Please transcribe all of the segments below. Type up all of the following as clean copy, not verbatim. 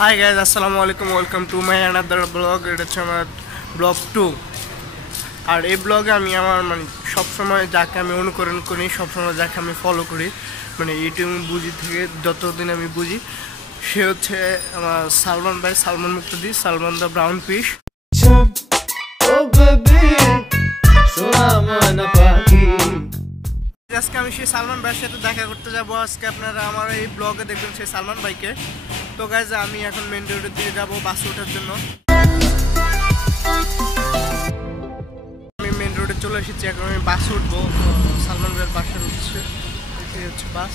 Hi guys, আসসালামু আলাইকুম। Welcome to my another blog. এটা হচ্ছে আমার ব্লগ 2। আর এই ব্লগে আমি আমার সবসময় যাকে আমি অনুকরণ করি, সবসময় যাকে আমি ফলো করি, ইউটিউব বুঝি থেকে যতদিন আমি বুঝি, সে হচ্ছে আমার সালমান ভাই, সালমান মুক্তাদি, সালমান দ্য ব্রাউন ফিশ। আজকে আমি সেই সালমান ভাইয়ের সাথে দেখা করতে যাবো। আজকে আপনারা আমার এই ব্লগে দেখবেন সেই সালমান ভাইকে। তো গাইজ, আমি এখন মেন রোডের দিকে যাবো বাস ওঠার জন্য। আমি মেন রোডে চলে এসেছি, এখন আমি বাস উঠবো সালমান ভাইয়ের বাসার উঠছে। এই হচ্ছে বাস।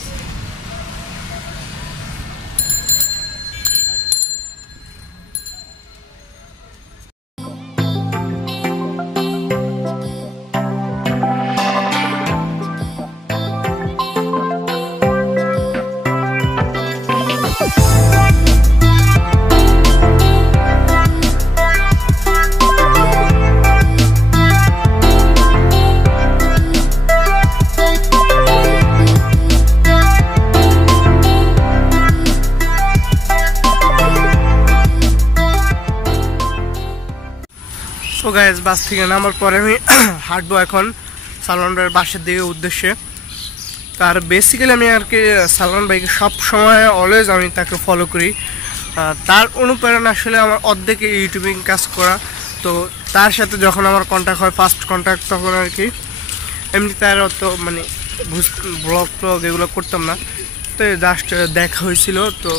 তো গাইজ, বাস থেকে নামার পরে আমি হাঁটবো এখন সালমান ভাইয়ের বাসার দিকে উদ্দেশ্যে। আর বেসিক্যালি আমি আর কি সালমান ভাইকে সব সময় অলওয়েজ আমি তাকে ফলো করি। তার অনুপ্রেরণা আসলে আমার অর্ধেকে ইউটিউবিং কাজ করা। তো তার সাথে যখন আমার কন্ট্যাক্ট হয়, ফার্স্ট কন্ট্যাক্ট, তখন আর কি এমনি তার অত ব্লগ ট্লগ এগুলো করতাম না। তো জাস্ট দেখা হয়েছিল, তো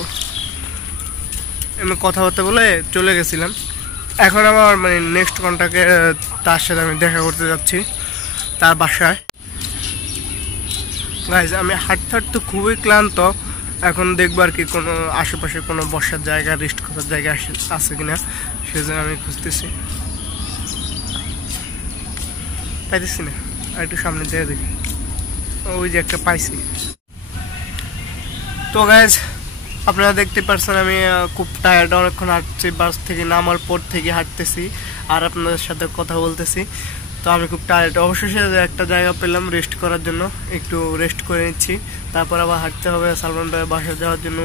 এমনি কথাবার্তা বলে চলে গেছিলাম। এখন আমার নেক্সট কন্ট্যাক্টে তার সাথে আমি দেখা করতে যাচ্ছি তার বাসায়। গাইজ, আমি হাঁটতে হাঁটতে খুবই ক্লান্ত। এখন দেখবো আর কি কোনো আশেপাশে কোনো বসার জায়গা, রেস্ট করার জায়গা আছে কিনা, সেজন্য আমি খুঁজতেছি, পাইতেছি না। আর একটু সামনে দিয়ে দেখি, ওই যে একটা পাইছি। তো গাইজ, আপনারা দেখতে পাচ্ছেন আমি খুব টায়ার্ড, অনেকক্ষণ হাঁটছি, বাস থেকে নামার পর থেকে হাঁটতেছি আর আপনাদের সাথে কথা বলতেছি। তো আমি খুব টায়ার্ড। অবশেষে একটা জায়গা পেলাম রেস্ট করার জন্য, একটু রেস্ট করে নিচ্ছি। তারপর আবার হাঁটতে হবে সালমান ভাইয়ের বাসায় যাওয়ার জন্য।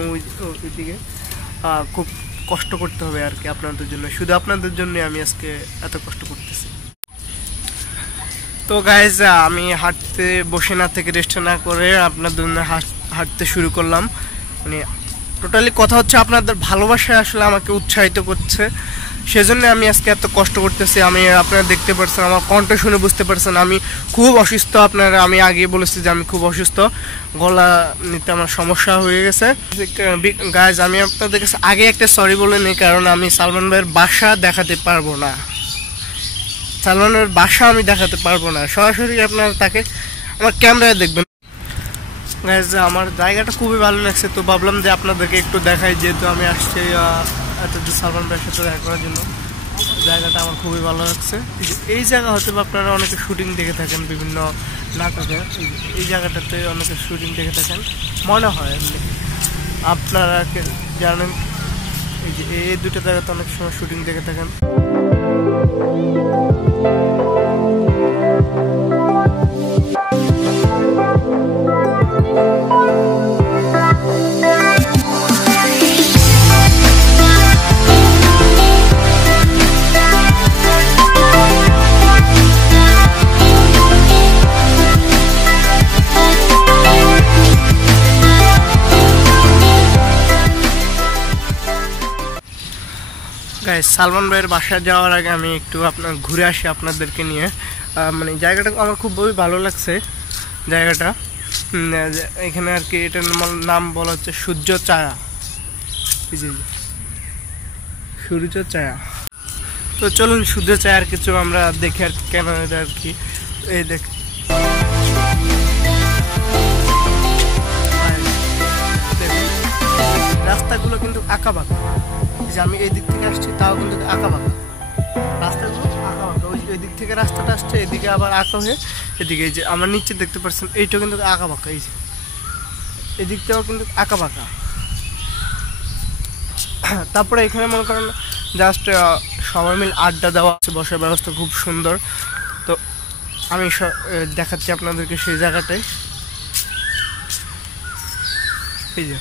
ওইদিকে খুব কষ্ট করতে হবে আর কি আপনাদের জন্য, শুধু আপনাদের জন্য আমি আজকে এত কষ্ট করতেছি। তো গাইজ, আমি হাঁটতে বসে না থেকে, রেস্ট না করে আপনাদের জন্য হাঁটতে শুরু করলাম। টোটালি কথা হচ্ছে আপনাদের ভালোবাসায় আসলে আমাকে উৎসাহিত করছে, সেজন্য আমি আজকে এত কষ্ট করতেছি। আপনারা দেখতে পাচ্ছেন, আমার কণ্ঠ শুনে বুঝতে পারছেন আমি খুব অসুস্থ। আমি আগে বলেছি যে আমি খুব অসুস্থ, গলা নিতে আমার সমস্যা হয়ে গেছে। গাইজ, আমি আপনাদের কাছে আগে একটা সরি বলে নিই, কারণ আমি সালমান ভাইয়ের বাসা দেখাতে পারবো না। সালমানের বাসা আমি দেখাতে পারবো না, সরাসরি আপনারা তাকে আমার ক্যামেরায় দেখবেন। গাইজ, আমার জায়গাটা খুবই ভালো লাগছে, তো ভাবলাম যে আপনাদেরকে একটু দেখাই, যেহেতু আমি আসছি এতদিন সালমান ভাইয়ের সাথে দেখা করার জন্য। জায়গাটা আমার খুবই ভালো লাগছে। এই জায়গা হয়তো আপনারা অনেকে শুটিং দেখে থাকেন বিভিন্ন নাটকে, এই জায়গাটাতে অনেকে শুটিং দেখে থাকেন মনে হয়। এমনি আপনারা জানেন, এই যে এই দুটো জায়গাতে অনেক সময় শুটিং দেখে থাকেন। সালমান ভাইয়ের বাসায় যাওয়ার আগে আমি একটু ঘুরে আসি আপনাদেরকে নিয়ে। জায়গাটা আমার খুবই ভালো লাগছে। জায়গাটা এখানে আর কি, এটার নাম বলা হচ্ছে সূর্য ছায়া। সূর্য ছায়া। তো চলুন সূর্য ছায়ার কিছু আমরা দেখি আর কেন এটা আর কি। এই দেখ, রাস্তাগুলো কিন্তু আঁকা বাঁকা। যে আমি এই দিক থেকে আসছি, তাও কিন্তু আঁকা বাঁকা রাস্তাগুলো, আঁকা বাঁকা। ওই দিক থেকে রাস্তাটা আসছে, এদিকে আবার আঁকা হয়ে এদিকে, এই যে আমার নিচে দেখতে পাচ্ছেন, এইটাও কিন্তু আঁকা বাঁকা। এই যে এদিক থেকেও কিন্তু আঁকা বাঁকা। তারপরে এখানে মনে করেন জাস্ট সবাই মিলে আড্ডা দেওয়া আছে, বসার ব্যবস্থা খুব সুন্দর। তো আমি দেখাচ্ছি আপনাদেরকে সেই জায়গাটায়। এই যে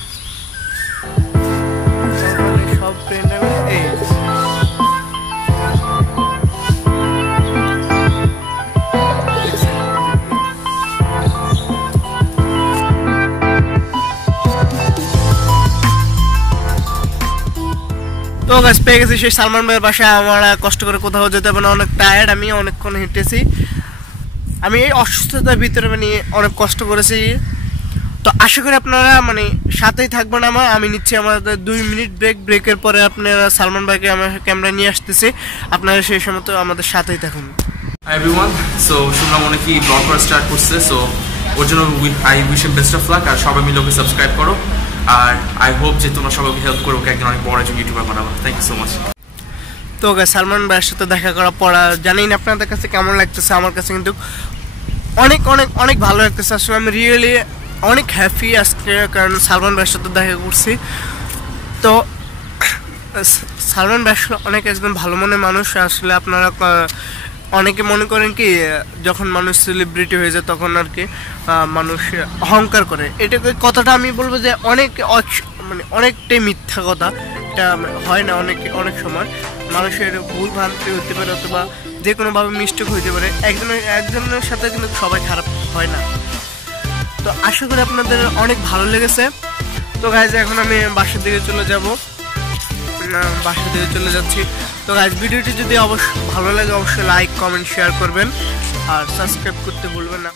সব গাইস পেয়ে গেছি সেই সালমান ভাইয়ের বাসায়। আমরা কষ্ট করে কোথাও যেতে হবে না, অনেক টায়ার্ড, আমি অনেকক্ষণ হেঁটেছি, আমি এই অসুস্থতার ভিতরে মানে অনেক কষ্ট করেছি। তো আশা করি আপনারা মানে সাথেই থাকবেন আমি নিচ্ছি আমাদের 2 মিনিট ব্রেকের পরে আপনারা সালমান ভাইকে আমার ক্যামেরা নিয়ে আসতেছি, আপনারা সেই সময় তো আমাদের সাথেই থাকুন। Hi everyone, so শুনলাম অনেকেই ব্লগ করা স্টার্ট করছে, সো ওর জন্য I wish him best of luck. আর সবাই মিলে ওকে সাবস্ক্রাইব করো, আর আই হোপ যে তোমরা সবাইকে হেল্প করো ওকে একজন অনেক বড় একজন ইউটিউবার বানাবো। Thank you so much. তো সালমান ভাইয়ের সাথে দেখা করার পর জানি না আপনাদের কাছে কেমন লাগতেছে, আমার কাছে কিন্তু অনেক অনেক অনেক ভালো লাগতেছে। আসলে আমি রিয়েলি অনেক হ্যাপি আজকে, কারণ সালমান ভাইয়ের সাথে দেখা করছি। তো সালমান ভাই আসলে অনেক একজন ভালো মনের মানুষ। আসলে আপনারা অনেকে মনে করেন কি যখন মানুষ সেলিব্রিটি হয়ে যায় তখন আর কি মানুষ অহংকার করে, এটা কথাটা আমি বলবো যে মানে অনেকটাই মিথ্যা কথা। এটা হয় না, অনেক সময় মানুষের ভুল ভ্রান্তি হতে পারে অথবা যে কোনোভাবে মিস্টেক হইতে পারে, একজনের সাথে কিন্তু সবাই খারাপ হয় না। তো আশা করি আপনাদের অনেক ভালো লেগেছে। তো গাইজ এখন আমি বাসার দিকে চলে যাচ্ছি। তো গাইজ ভিডিওটি যদি অবশ্যই ভালো লাগে অবশ্যই লাইক কমেন্ট শেয়ার করবেন আর সাবস্ক্রাইব করতে ভুলবেন না।